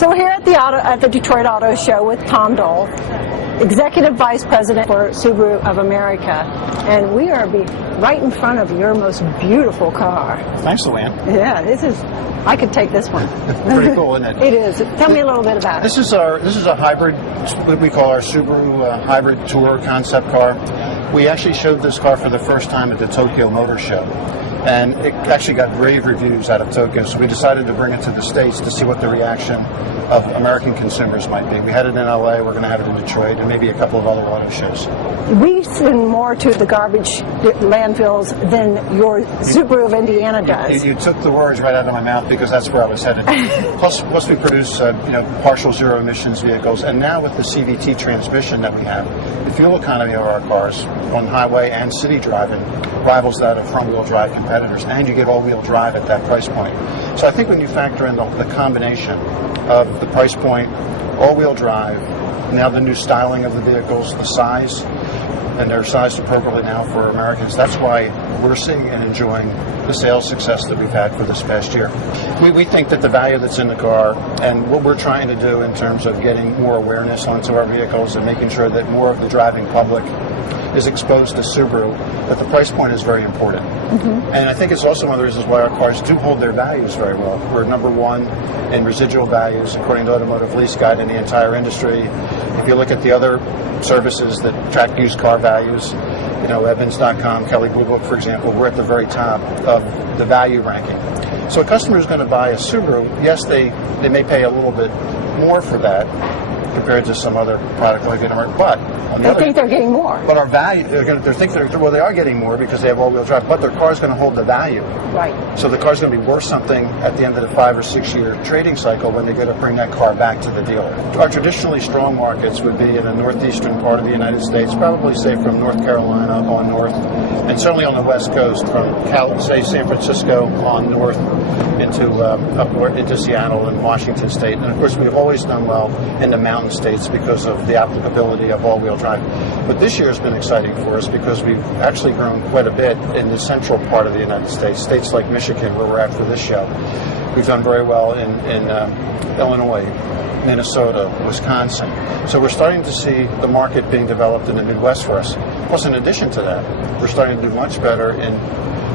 So we're here at the Detroit Auto Show with Tom Dole, Executive Vice President for Subaru of America, and we are right in front of your most beautiful car. Thanks, Luann. Yeah, I could take this one. Pretty cool, isn't it? It is. Tell me a little bit about it. This is a hybrid, what we call our Subaru hybrid tour concept car. We actually showed this car for the first time at the Tokyo Motor Show, and it actually got rave reviews out of Tokyo, so we decided to bring it to the States to see what the reaction of American consumers might be. We had it in LA, we're going to have it in Detroit, and maybe a couple of other auto shows. We send more to the garbage landfills than your Subaru of Indiana does. You took the words right out of my mouth, because that's where I was headed. Plus we produce partial zero emissions vehicles, and now with the CVT transmission that we have, the fuel economy of our cars on highway and city driving rivals that of front-wheel drive competitors, and you get all-wheel drive at that price point. So I think when you factor in the combination of the price point, all-wheel drive, now the new styling of the vehicles, the size, and they're sized appropriately now for Americans, that's why we're seeing and enjoying the sales success that we've had for this past year. We think that the value that's in the car and what we're trying to do in terms of getting more awareness onto our vehicles and making sure that more of the driving public is exposed to Subaru, but the price point is very important. Mm-hmm. And I think it's also one of the reasons why our cars do hold their values very well. We're number one in residual values, according to Automotive Lease Guide, in the entire industry. If you look at the other services that track used car values, Evans.com, Kelley Blue Book, for example, we're at the very top of the value ranking. So a customer who's going to buy a Subaru, yes, they may pay a little bit more for that compared to some other product like it, but they think they're getting more. But our value, they are getting more because they have all-wheel drive, but their car is going to hold the value. Right. So the car is going to be worth something at the end of the 5 or 6 year trading cycle when they get to bring that car back to the dealer. Our traditionally strong markets would be in the northeastern part of the United States, probably say from North Carolina on north, and certainly on the west coast from San Francisco on north into up north into Seattle and Washington State. And of course we've always done well in the mountain states because of the applicability of all-wheel drive. But this year has been exciting for us because we've actually grown quite a bit in the central part of the United States, states like Michigan, where we're at for this show. We've done very well in Illinois, Minnesota, Wisconsin. So we're starting to see the market being developed in the Midwest for us. Plus, in addition to that, we're starting to do much better in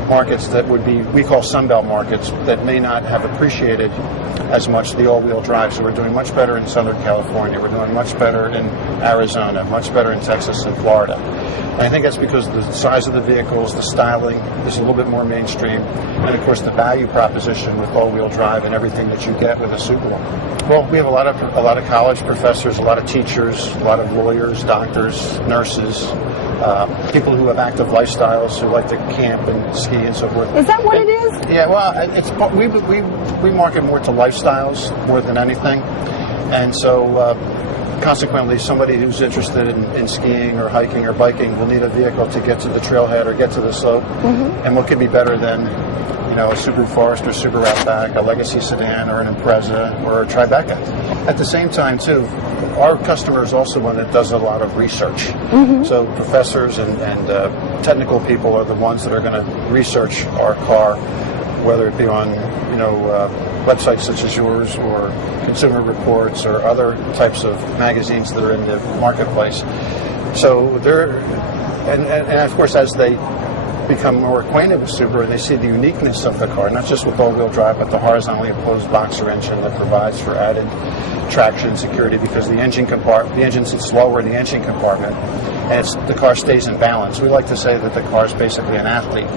markets that would be, we call Sunbelt markets, that may not have appreciated as much the all-wheel drive. So we're doing much better in Southern California. We're doing much better in Arizona, much better in Texas and Florida. And I think that's because the size of the vehicles, the styling is a little bit more mainstream, and of course the value proposition with all-wheel drive and everything that you get with a Subaru. Well, we have a lot of college professors, a lot of teachers, a lot of lawyers, doctors, nurses, people who have active lifestyles, who like to camp and ski and so forth. Is that what it is? Yeah, well, we market more to lifestyles more than anything, and so consequently, somebody who's interested in skiing or hiking or biking will need a vehicle to get to the trailhead or get to the slope. Mm-hmm. And what could be better than a Subaru Forester, Subaru Outback, a Legacy sedan, or an Impreza, or a Tribeca. At the same time, too, our customer is also one that does a lot of research. Mm-hmm. So professors and technical people are the ones that are going to research our car, whether it be on websites such as yours or Consumer Reports or other types of magazines that are in the marketplace. So and of course, as they become more acquainted with Subaru and they see the uniqueness of the car, not just with all-wheel drive, but the horizontally opposed boxer engine that provides for added traction and security, because the engine sits lower in the engine compartment and the car stays in balance. We like to say that the car is basically an athlete.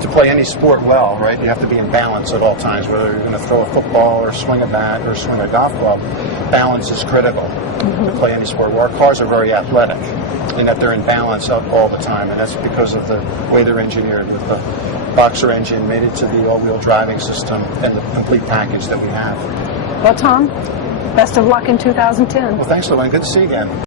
To play any sport well, right, you have to be in balance at all times, whether you're going to throw a football or swing a bat or swing a golf club. Balance is critical to play any sport. Well, our cars are very athletic in that they're in balance all the time, and that's because of the way they're engineered with the boxer engine mated to the all-wheel driving system and the complete package that we have. Well, Tom, best of luck in 2010. Well, thanks, Lorraine. Good to see you again.